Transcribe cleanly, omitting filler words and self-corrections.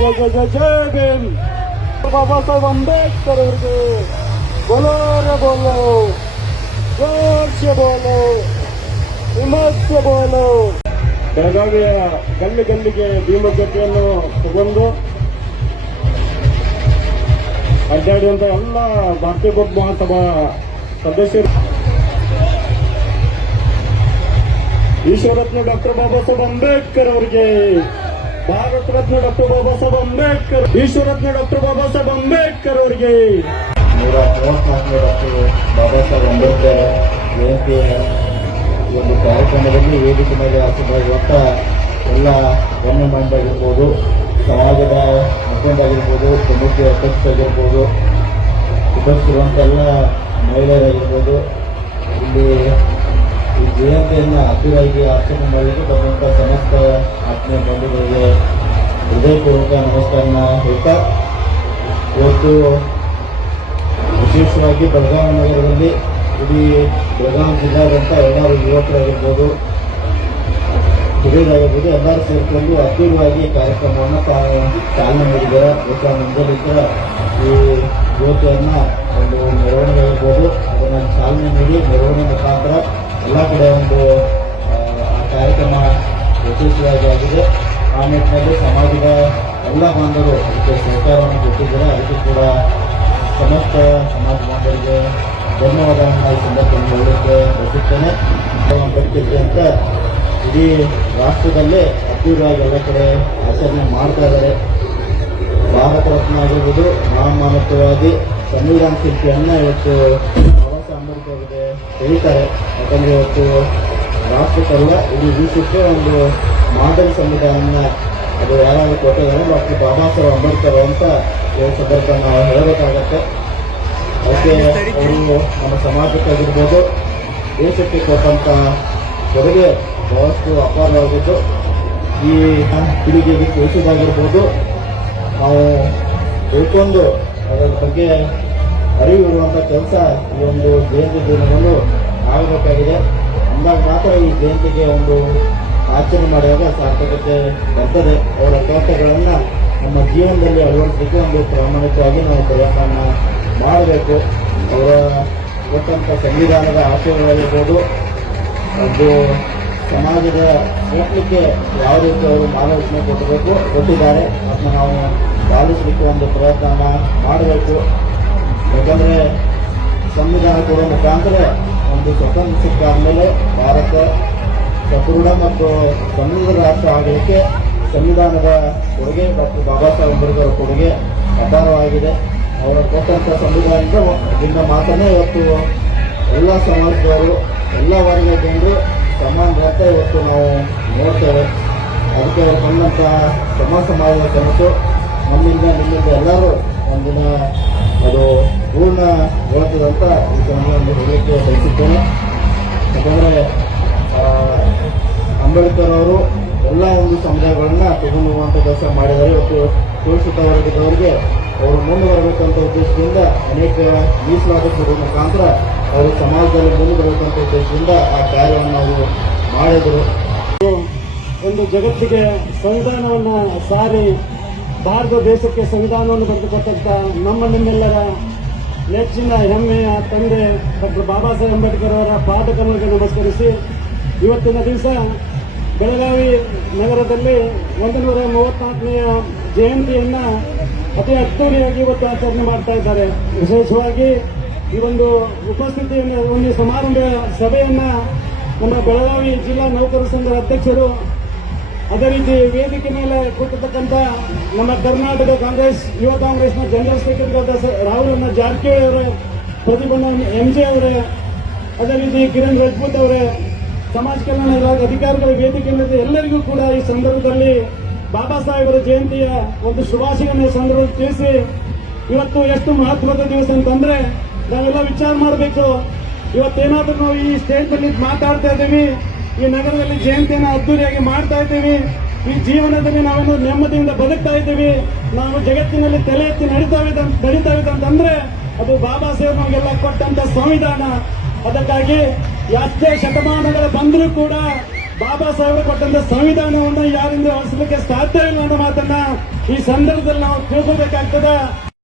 जय जय जय जय भीम। बाबा साहेब अम्बेडकर ಅವರಿಗೆ बोलो रे बोलो, जोर से बोलो, हिम्मत से बोलो। ಬೆಳಗಾವಿಯ ಗಲ್ಲಿ ಗಲ್ಲಿಗೆ ಭೀಮಜ್ಯೋತಿಯನ್ನು ತಗೊಂಡು ಅಡ್ಡಾಡಿದಂತ ಎಲ್ಲ ಭಾರತೀಯ ಬೌದ್ಧ ಮಹಾಸಭಾ ಸದಸ್ಯರು, ಈಶ್ವರತ್ನ ಡಾಕ್ಟರ್ ಬಾಬಾ ಸಾಹೇಬ್ ಅಂಬೇಡ್ಕರ್ ಅವರಿಗೆ, ಭಾರತ ರತ್ನ ಡಾಕ್ಟರ್ ಬಾಬಾ ಸಾಹೇಬ್ ಅಂಬೇಡ್ಕರ್, ಈಶ್ವರತ್ನ ಡಾಕ್ಟರ್ ಬಾಬಾ ಸಾಹೇಬ್ ಅಂಬೇಡ್ಕರ್ ಅವರಿಗೆ 134 ಡಾಕ್ಟರ್ ಬಾಬಾ ಸಾಹೇಬ್ ಅಂಬೇಡ್ಕರ್ ಜಯಂತಿಯ ಈ ಒಂದು ಕಾರ್ಯಕ್ರಮದಲ್ಲಿ ವೇದಿಕೆ ಮೇಲೆ ಹಾಕಿರುವಂಥ ಎಲ್ಲ ಗಣ್ಯಮಾನ್ಯ ಆಗಿರ್ಬೋದು, ಸಮಾಜದ ಮುಖಂಡರಾಗಿರ್ಬೋದು, ಸಮಿತಿ ಅಧ್ಯಕ್ಷರಾಗಿರ್ಬೋದು, ಉಪಸ್ಥಿರುವಂಥ ಎಲ್ಲ ಮಹಿಳೆಯರಾಗಿರ್ಬೋದು, ಇಲ್ಲಿ ಈ ಜಯಂತಿಯನ್ನು ಅದ್ದೂರಿಯಾಗಿ ಆಚರಣೆ ಮಾಡಲಿಕ್ಕೆ ಬಂದಂಥ ಸಮಸ್ತ ಆತ್ಮೀಯ ಬಂಧುಗಳಿಗೆ ಹೃದಯಪೂರ್ವಕ ನಮಸ್ಕಾರನ ಹೇಳ್ತಾ, ಇವತ್ತು ವಿಶೇಷವಾಗಿ ಬೆಳಗಾವಿ ನಗರದಲ್ಲಿ ಇಡೀ ಬೆಳಗಾವಿ ಜಿಲ್ಲಾದಂಥ ಎಲ್ಲರೂ ಯುವಕರಾಗಿರ್ಬೋದು, ಹಿರಿಯರಾಗಿರ್ಬೋದು, ಎಲ್ಲರೂ ಸೇರಿಕೊಂಡು ಅದ್ದೂರಿಯಾಗಿ ಕಾರ್ಯಕ್ರಮವನ್ನು ಚಾಲನೆ ನೀಡಿದ್ದಾರೆ. ಇವತ್ತು ಮುಂಜಾನೆ ಈ ಜ್ಯೋತಿಯನ್ನು ಒಂದು ಮೆರವಣಿಗೆ ಆಗಿರ್ಬೋದು ಅದನ್ನು ಚಾಲನೆ ನೀಡಿ ಮೆರವಣಿಗೆ ಮುಖಾಂತರ ಎಲ್ಲ ಕಡೆ ಒಂದು ಆ ಕಾರ್ಯಕ್ರಮ ಯಶಸ್ವಿಯಾಗಿ ಆಗಿದೆ. ಆ ನಿಟ್ಟಿನಲ್ಲಿ ಸಮಾಜದ ಎಲ್ಲ ಬಾಂಧವರು ಅದಕ್ಕೆ ಸಹಕಾರವನ್ನು ಕೊಟ್ಟಿದ್ದಾರೆ. ಅದಕ್ಕೆ ಕೂಡ ಸಮಸ್ತ ಸಮಾಜ ಬಾಂಧವರಿಗೆ ಧನ್ಯವಾದವನ್ನು ಈ ಸಂದರ್ಭದಲ್ಲಿ ಹೇಳಲಿಕ್ಕೆ ಬಯಸುತ್ತೇನೆ. ಅಂಬೇಡ್ಕರ್ ಅಂತ ಇಡೀ ರಾಷ್ಟ್ರದಲ್ಲೇ ಅದ್ದೂರಿಯಾಗಿ ಎಲ್ಲ ಕಡೆ ಆಚರಣೆ ಮಾಡ್ತಾ ಇದ್ದಾರೆ. ಭಾರತ ರತ್ನ ಆಗಿರ್ಬೋದು, ಮಹಾಮಾನವತಾವಾದಿ, ಸಂವಿಧಾನ ಶಿಲ್ಪಿಯನ್ನು ಇವತ್ತು ಬಾಬಾ ಸಾಹೇಬ್ ಅಂಬೇಡ್ಕರ್ ಅವರಿಗೆ ಹೇಳ್ತಾರೆ. ಯಾಕಂದರೆ ಇವತ್ತು ರಾಷ್ಟ್ರಕ್ಕಲ್ಲ ಇಡೀ ವಿಶ್ವಕ್ಕೆ ಒಂದು ಮಾದರಿ ಸಂವಿಧಾನ ಅದು ಯಾರಾದರೂ ಕೊಟ್ಟಿದ್ದಾರೆ ಡಾಕ್ಟರ್ ಬಾಬಾ ಸಾಹೇಬ್ ಅಂಬೇಡ್ಕರ್ ಅಂತ ಈ ಸಂದರ್ಭ ನಾವು ಹೇಳಬೇಕಾಗತ್ತೆ. ಅದಕ್ಕೆ ಅವರು ನಮ್ಮ ಸಮಾಜಕ್ಕಾಗಿರ್ಬೋದು, ದೇಶಕ್ಕೆ ಕೊಟ್ಟಂಥ ಕೊಡುಗೆ ಬಹಳಷ್ಟು ಅಪಾರವಾಗಿದ್ದು, ಈ ಪೀಳಿಗೆಗೆ ತಿಳಿಸೋದಾಗಿರ್ಬೋದು, ನಾವು ತಿಳ್ಕೊಂಡು ಅದರ ಬಗ್ಗೆ ಅರಿವು ಇರುವಂಥ ಕೆಲಸ ಈ ಒಂದು ಜಯಂತಿ ದಿನವನ್ನು ಆಗಬೇಕಾಗಿದೆ. ಅಂದಾಗ ಮಾತ್ರ ಈ ಜಯಂತಿಗೆ ಒಂದು ಆಚರಣೆ ಮಾಡುವಾಗ ಸಾರ್ಥಕತೆ ಬರ್ತದೆ. ಅವರ ಕೆಲಸಗಳನ್ನು ನಮ್ಮ ಜೀವನದಲ್ಲಿ ಅಳವಡಿಸಲಿಕ್ಕೆ ಒಂದು ಪ್ರಾಮಾಣಿಕವಾಗಿ ನಾವು ಪ್ರಯತ್ನ ಮಾಡಬೇಕು. ಅವರ ಕೊಟ್ಟಂಥ ಸಂವಿಧಾನದ ಆಶಯಗಳಾಗಿರ್ಬೋದು, ಅದು ಸಮಾಜದ ಹೋಗ್ಲಿಕ್ಕೆ ಯಾವ ರೀತಿ ಅವರು ಮಾರ್ಗದರ್ಶನ ಕೊಟ್ಟಿದ್ದಾರೆ ಅದನ್ನ ನಾವು ಪಾಲಿಸಲಿಕ್ಕೆ ಒಂದು ಪ್ರಯತ್ನ ಮಾಡಬೇಕು. ಯಾಕಂದರೆ ಸಂವಿಧಾನ ಕೊಡುವ ಮುಖಾಂತರ ಒಂದು ಸ್ವತಂತ್ರ ಸಿಕ್ಕ ಆದಮೇಲೆ ಭಾರತ ಸದೃಢ ಮತ್ತು ಸಮೃದ್ಧ ರಾಷ್ಟ್ರ ಆಗಲಿಕ್ಕೆ ಸಂವಿಧಾನದ ಕೊಡುಗೆ ಡಾಕ್ಟರ್ ಬಾಬಾ ಸಾಹೇಬ್ ಅಂಬೇಡ್ಕರ್ ಕೊಡುಗೆ ಅಪಾರವಾಗಿದೆ. ಅವರ ಕೊಟ್ಟಂಥ ಸಂವಿಧಾನದಿಂದ ಮಾತ್ರನೇ ಇವತ್ತು ಎಲ್ಲ ಸಮಾಜದವರು, ಎಲ್ಲ ವರ್ಗದ ಜನರು ಸಮಾನರಂತ ಇವತ್ತು ನಾವು ನೋಡ್ತೇವೆ. ಅದಕ್ಕೆ ಅವರು ಬಂದಂಥ ಸಮಾಜದ ಕನಸು ನಮ್ಮಿಂದ ನಿಮ್ಮಿಂದ ಎಲ್ಲರೂ ಒಂದಿನ ಅದು ಪೂರ್ಣಗೊಳ್ತದಂತ ಈ ಸಮಯವನ್ನು ಹೇಳಲಿಕ್ಕೆ ಬಯಸುತ್ತೇನೆ. ಯಾಕಂದರೆ ಅಂಬೇಡ್ಕರ್ ಅವರು ಎಲ್ಲ ಒಂದು ಸಮುದಾಯಗಳನ್ನ ತಗೊಂಡು ಹೋಗುವಂಥ ಕೆಲಸ ಮಾಡಿದ್ದಾರೆ. ಇವತ್ತು ಶೋಷಿತ ವರ್ಗದವರಿಗೆ ಅವರು ಮುಂದೆ ಬರಬೇಕಂತ ಉದ್ದೇಶದಿಂದ ಅನೇಕ ಮೀಸಲಾತಿ ಕೊಡುವ ಮುಖಾಂತರ ಅವರು ಸಮಾಜದಲ್ಲಿ ಮುಂದೆ ಬರಬೇಕಂತ ಉದ್ದೇಶದಿಂದ ಆ ಕಾರ್ಯವನ್ನು ಅವರು ಮಾಡಿದರು. ಒಂದು ಜಗತ್ತಿಗೆ ಸಂವಿಧಾನವನ್ನು ಸಾರಿ ಭಾರತ ದೇಶಕ್ಕೆ ಸಂವಿಧಾನವನ್ನು ಬರೆದುಕೊಟ್ಟಂತ ನಿಮ್ಮೆಲ್ಲರ ನೆಚ್ಚಿನ ಹೆಮ್ಮೆಯ ತಂದೆ ಡಾಕ್ಟರ್ ಬಾಬಾ ಸಾಹೇಬ್ ಅಂಬೇಡ್ಕರ್ ಅವರ ಪಾದಕಗಳಿಗೆ ನಮಸ್ಕರಿಸಿ, ಇವತ್ತಿನ ದಿವಸ ಬೆಳಗಾವಿ ನಗರದಲ್ಲಿ 134ನೆಯ ಜಯಂತಿಯನ್ನು ಅತಿ ಅದ್ದೂರಿಯಾಗಿ ಇವತ್ತು ಆಚರಣೆ ಮಾಡ್ತಾ ಇದ್ದಾರೆ. ವಿಶೇಷವಾಗಿ ಈ ಒಂದು ಉಪಸ್ಥಿತಿಯನ್ನು, ಒಂದು ಸಮಾರಂಭ ಸಭೆಯನ್ನ ನಮ್ಮ ಬೆಳಗಾವಿ ಜಿಲ್ಲಾ ನೌಕರ ಸಂಘದ ಅಧ್ಯಕ್ಷರು, ಅದೇ ರೀತಿ ವೇದಿಕೆ ಮೇಲೆ ಕೂತಿರ್ತಕ್ಕಂಥ ನಮ್ಮ ಕರ್ನಾಟಕ ಕಾಂಗ್ರೆಸ್ ಯುವ ಕಾಂಗ್ರೆಸ್ನ ಜನರಲ್ ಸೆಕ್ರೆಟರಿ ರಾಹುಲ್ ಜಾರಕಿಹೊಳಿ ಅವರೇ, ಪ್ರತಿಭಟನಾ ಎಂಜೆ ಅವರೇ, ಅದೇ ರೀತಿ ಕಿರಣ್ ರಜಪೂತ್ ಅವರೇ, ಸಮಾಜ ಕಲ್ಯಾಣ ಇಲಾಖೆ ಅಧಿಕಾರಿಗಳ ವೇದಿಕೆ ಮೇಲೆ ಎಲ್ಲರಿಗೂ ಕೂಡ ಈ ಸಂದರ್ಭದಲ್ಲಿ ಬಾಬಾ ಸಾಹೇಬರ ಜಯಂತಿಯ ಒಂದು ಶುಭಾಶಯವನ್ನು ಸಂದರ್ಭದಲ್ಲಿ ತಿಳಿಸಿ, ಇವತ್ತು ಎಷ್ಟು ಮಹತ್ವದ ದಿವಸ ಅಂತಂದ್ರೆ ನಾವೆಲ್ಲ ವಿಚಾರ ಮಾಡಬೇಕು. ಇವತ್ತೇನಾದ್ರೂ ನಾವು ಈ ಸ್ಟೇಜ್ ಮೇಲೆ ಮಾತಾಡ್ತಾ ಇದ್ದೀವಿ, ಈ ನಗರದಲ್ಲಿ ಜಯಂತಿಯನ್ನು ಅದ್ದೂರಿಯಾಗಿ ಮಾಡ್ತಾ ಇದ್ದೀವಿ, ಈ ಜೀವನದಲ್ಲಿ ನಾವೇನು ನೆಮ್ಮದಿಯಿಂದ ಬದುಕ್ತಾ ಇದ್ದೀವಿ, ನಾವು ಜಗತ್ತಿನಲ್ಲಿ ತಲೆ ಎತ್ತಿ ನಡೀತಾ ಇದೆ ಅಂತಂದ್ರೆ ಅದು ಬಾಬಾ ಸಾಹೇಬ್ ನಮಗೆಲ್ಲ ಕೊಟ್ಟಂತ ಸಂವಿಧಾನ. ಅದಕ್ಕಾಗಿ ಎಷ್ಟೇ ಶತಮಾನಗಳು ಬಂದರೂ ಕೂಡ ಬಾಬಾ ಸಾಹೇಬರು ಕೊಟ್ಟಂತ ಸಂವಿಧಾನವನ್ನು ಯಾರಿಂದ ಉಳಿಸಲಿಕ್ಕೆ ಸಾಧ್ಯ ಇಲ್ಲ ಅನ್ನೋ ಮಾತನ್ನ ಈ ಸಂದರ್ಭದಲ್ಲಿ ನಾವು ತಿಳ್ಕೋಬೇಕಾಗ್ತದೆ.